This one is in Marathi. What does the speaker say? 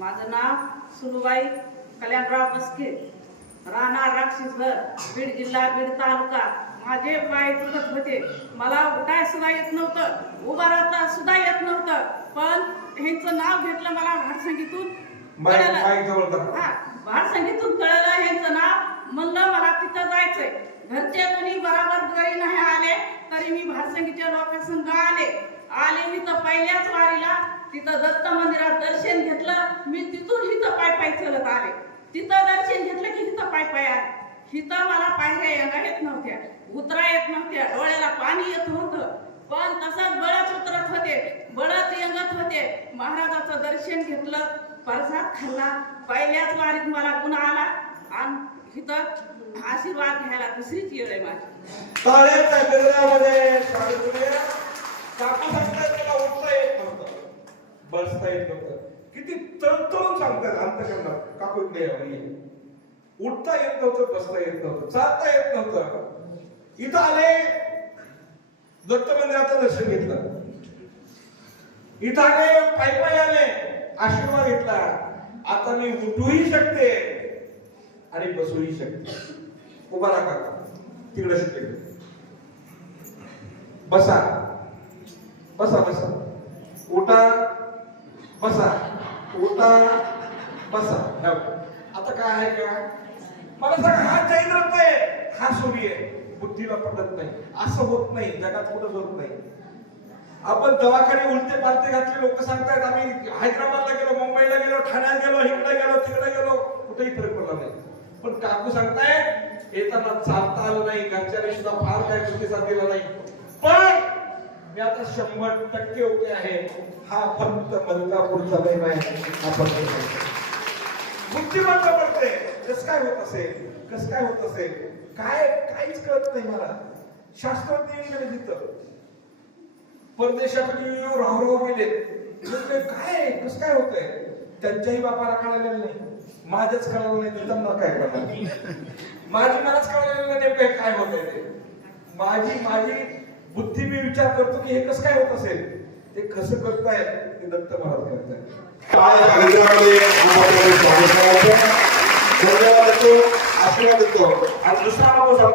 माझं नाव सुलूबाई कल्याणराव बस्के, राहणार राक्षसघर, बीड जिल्हा, बीड तालुका. माझे पाय दुखत होते, मला उठाय सुद्धा येत नव्हतं, उभा राहता सुद्धा येत नव्हतं. पण ह्यांचं नाव घेतलं, मला भाडसंगीतून कळलं. हा, भाडसंगीतून कळलं ह्यांचं नाव. म्हणलं मला तिथं जायचंय. घरचे कोणी बरोबर घरी नाही आले तरी मी भाडसंगीच्या लोकांसंग आले मी तर पहिल्याच वारीला तिथं दत्त मंदिरात दर्शन घेतलं. मी तिथून इथं पाय पाय चलत आले. तिथं दर्शन घेतलं की इथं पाय पाय आले. इथं मला पायऱ्या येत नव्हत्या, उतरा येत नव्हत्या, डोळ्याला पाणी येत होतं. पण तसंच बळत उतरत होते, बळत येंगत होते. महाराजाचं दर्शन घेतलं, प्रसाद खाल्ला. पहिल्याच वारीत मला गुन्हा आला आणि इथं आशीर्वाद घ्यायला दुसरीच येळ आहे माझी. टाळ्याच्या गजरामध्ये काकू सांगतात त्याला उठता येत नव्हतं, बसता येत नव्हतं. किती तळतळून सांगतात अंतकरणात, काकू उठता येत नव्हतं, बसता येत नव्हतं, चालता येत नव्हतं. इथं आले, दत्त मंदिराचं दर्शन घेतलं. इथं आले, पायी पायी आले, आशीर्वाद घेतला. आता मी उठूही शकते आणि बसूही शकते. उभा राहा, तिकडे शकते, बसा बसा बसा, उठा बसा, उठा बसा. आता काय आहे का मला सांगा, हा जैन आहे, हा सोबी आहे. बुद्धीला पडत नाही, असं होत नाही, जगात कुठंच होत नाही. आपण दवाखाने उलटे पालते घातले. लोक सांगतात आम्ही हैदराबादला गेलो, मुंबईला गेलो, ठाण्यात गेलो, इकडे गेलो, तिकडे गेलो, कुठेही फरक पडला नाही. पण काकू सांगताय येताना चालता आलं नाही, घरच्याने सुद्धा फार काय प्रतिसाद दिला नाही. पण मी आता 100% ओके आहे. हा फक्त मलकापूरचा महिमा आहे. आपण बुद्धिमत्ता पडते. कसं काय होत असेल, कसं काय होत असेल, काय काहीच कळत नाही मला. शास्त्रज्ञ गेले तिथं, परदेशातून राहू गेले. काय कसं काय होतंय, त्यांच्याही बापाला कळालेलं नाही, माझ्याच कळालं नाही, त्यांना काय कळणार. मलाच कळालेलं नाही नेमकं काय होतंय ते. माझी बुद्धी मी विचार करतो की हे कसं काय होत असेल, ते कसं करतायत ते दत्त महाराज करतायत. धन्यवाद देतो, आशीर्वाद देतो. आणि दुसरा